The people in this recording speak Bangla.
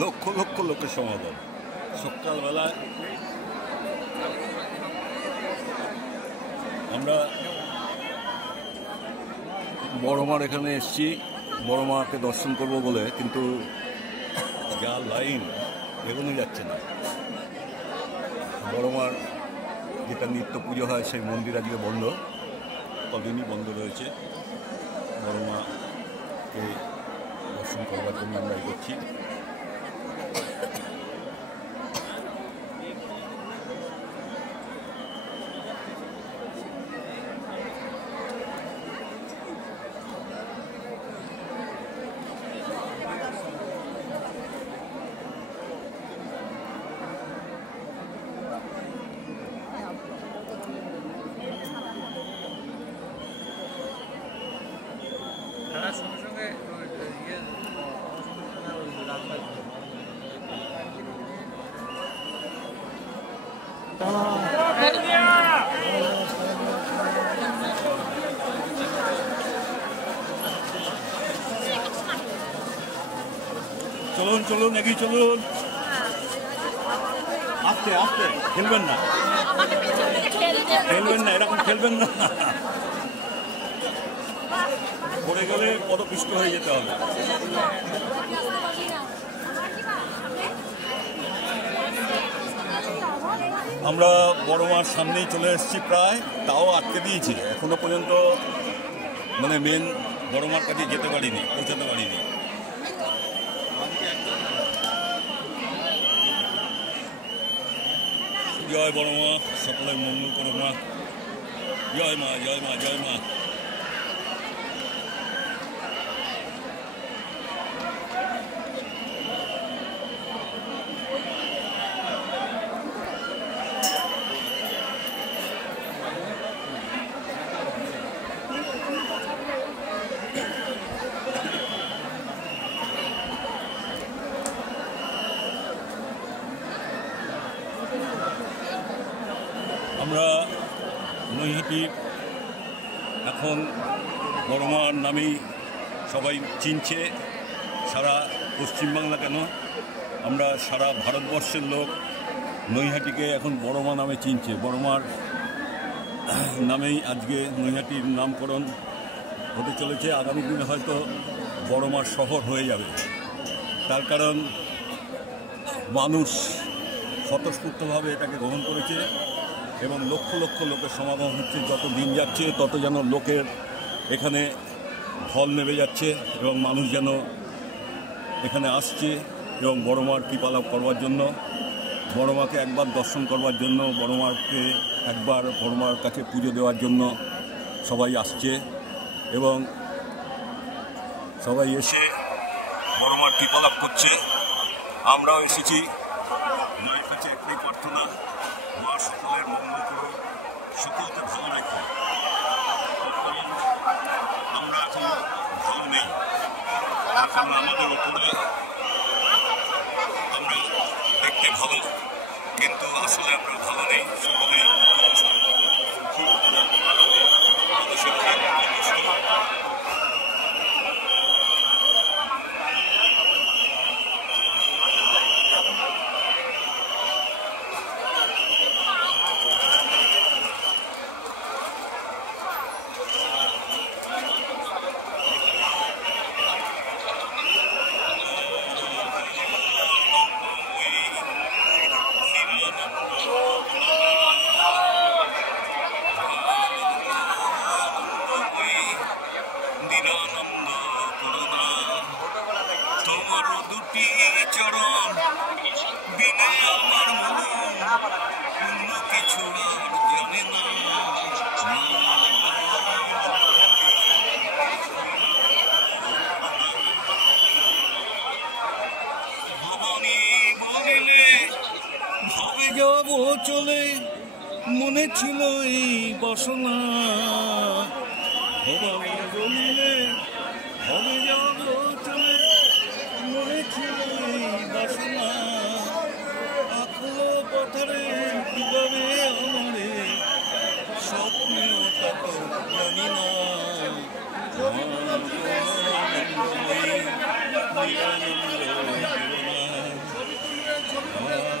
লক্ষ লক্ষ লোকের সমাগম সকালবেলায়। আমরা বড় মার এখানে এসেছি বড় মাকে দর্শন করব বলে, কিন্তু যা লাইন এগোনো যাচ্ছে না। বড় মার যেটা নিত্য পুজো হয় সেই মন্দির আজকে বন্ধ, কদিনই বন্ধ রয়েছে। বড় মাকে দর্শন করবার জন্য আমরা এগোচ্ছি। চলুন চলুন এগিয়ে চলুন, আস্তে আস্তে, খেলবেন না খেলবেন না, এরকম খেলবেন না, পড়ে গেলে পদপিষ্ট হয়ে যেতে হবে। আমরা বড় মার সামনেই চলে এসেছি প্রায়, তাও আটকে দিয়েছি এখনো পর্যন্ত, মানে মেন বড় মার কাছে যেতে পারিনি, পৌঁছাতে পারিনি। জয় বড় মা, সকলের মঙ্গল করো মা, জয় মা জয় মা জয় মা। আমরা নৈহাটির এখন বড় মার নামেই সবাই চিনছে, সারা পশ্চিমবাংলা কেন, আমরা সারা ভারতবর্ষের লোক নৈহাটিকে এখন বড় মা নামে চিনছে। বড় মার নামেই আজকে নৈহাটির নামকরণ হতে চলেছে। আগামী দিনে হয়তো বড় মার শহর হয়ে যাবে, তার কারণ মানুষ স্বতঃস্ফূর্তভাবে এটাকে গ্রহণ করেছে এবং লক্ষ লক্ষ লোকের সমাগম হচ্ছে। যত দিন যাচ্ছে তত যেন লোকের এখানে ঢল নেমে যাচ্ছে এবং মানুষ যেন এখানে আসছে এবং বড় মার কৃপা লাভ করবার জন্য, বড় মাকে একবার দর্শন করবার জন্য, বড় মাকে একবার বড় মার কাছে পুজো দেওয়ার জন্য সবাই আসছে এবং সবাই এসে বড় মার কৃপা লাভ করছে। আমরাও এসেছি, মায়ের কাছে একটি প্রার্থনা, মা সকলের মঙ্গল করো, সকলকে ভালো রেখো। আমরা এখন ভালো নেই, এখন আমাদের উপরে আমরা দেখতে ভালো, কিন্তু আসলে আমরা ভালো নেই। সকলে দুটি চরণ বিনে আমার মন অন্য কিছু জানে না। ভবানী বলিলে ভবে যাব চলে, মনে ছিল এই বাসনা। ভবানী বলিলে ভবে যাব চলে, মনে ছিল এই বাসনা। আখলো পথরে কিভাবে আমারে স্বপ্নেও তত জানি না। নিরানন্দ আমরা